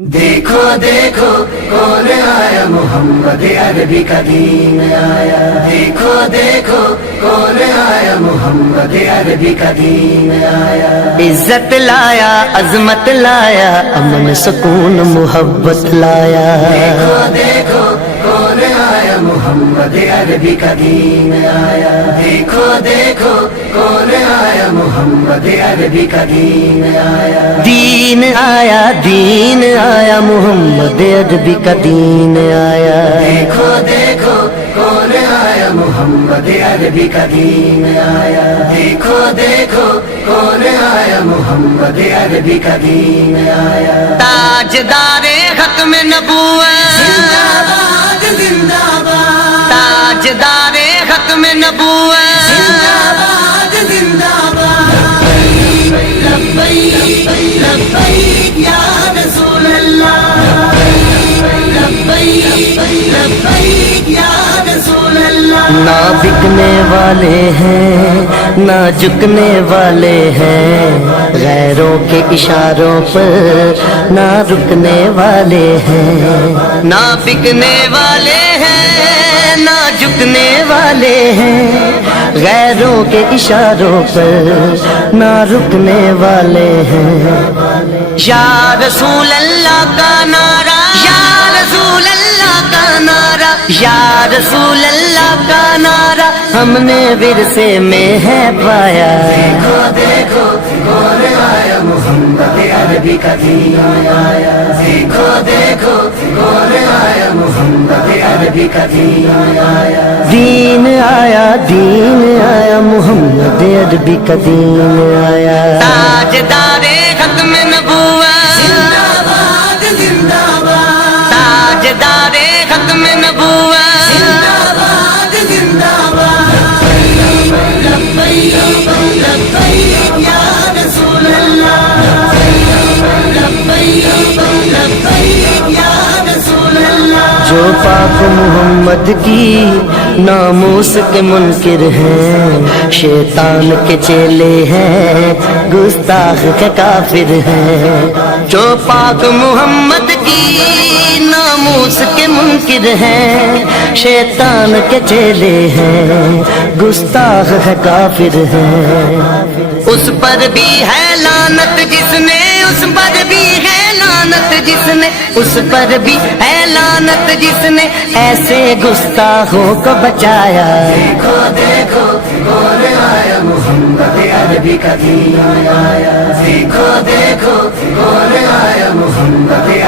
دیکھو دیکھو کون آیا محمد عربی کا دین آیا. دیکھو دیکھو کون آیا محمد عربی کا دین آیا. عزت لایا، عظمت لایا، امن سکون محبت لایا. دیکھو دیکھو کون آیا محمد عربی کا دین آیا. دیکھو دیکھو کون آیا محمد عربی کا دین آیا. دین آیا، دین آیا، محمد عربی کا دین آیا. دیکھو دیکھو کون آیا محمد عربی کا دین آیا. دیکھو دیکھو کون آیا محمد عربی کا دین آیا. تاجدار ختم نبوت، زندہ باد زندہ باد. تاجدار ختم نبوت، زندہ باد زندہ باد. لبیک لبیک یا رسول اللہ. لبیک لبیک یا رسول اللہ. نہ بکنے والے ہیں نہ جھکنے والے ہیں، غیروں کے اشاروں پر نہ رکنے والے ہیں. نہ بکنے والے ہیں نہ جھکنے والے ہیں، غیروں کے اشاروں پر نہ رکنے والے ہیں. یا رسول اللہ کا نعرہ، یا رسول اللہ کا نعرہ، یا رسول اللہ کا نعرہ ہم نے ورثے میں ہے پایا. دیکھو دیکھو کون آیا محمد عربی کا دین آیا. دیکھو دیکھو کون آیا محمد عربی کا دین آیا. دین آیا، دین آیا، محمد عربی کا دین آیا. تاجدار ختم نبوت، زندہ باد زندہ باد. تاجدار ختم نبوت، زندہ باد زندہ باد. لبیک لبیک یا رسول اللہ. لبیک لبیک یا رسول اللہ. جو پاک محمد کی ناموس کے منکر ہیں، شیطان کے چیلے ہیں، گستاخ کے کافر ہیں. جو پاک محمد کی ناموس کے منکر ہیں، شیطان کے چیلے ہیں، گستاخ ہے کافر ہیں. اس پر بھی ہے لعنت جس نے، اس پر بھی ہے لعنت جس نے، اس پر بھی ہے لعنت جس نے ایسے گستاخوں کو بچایا. دیکھو دیکھو کون آیا محمد عربی کا دین آیا. دیکھو دیکھو کون آیا محمد عربی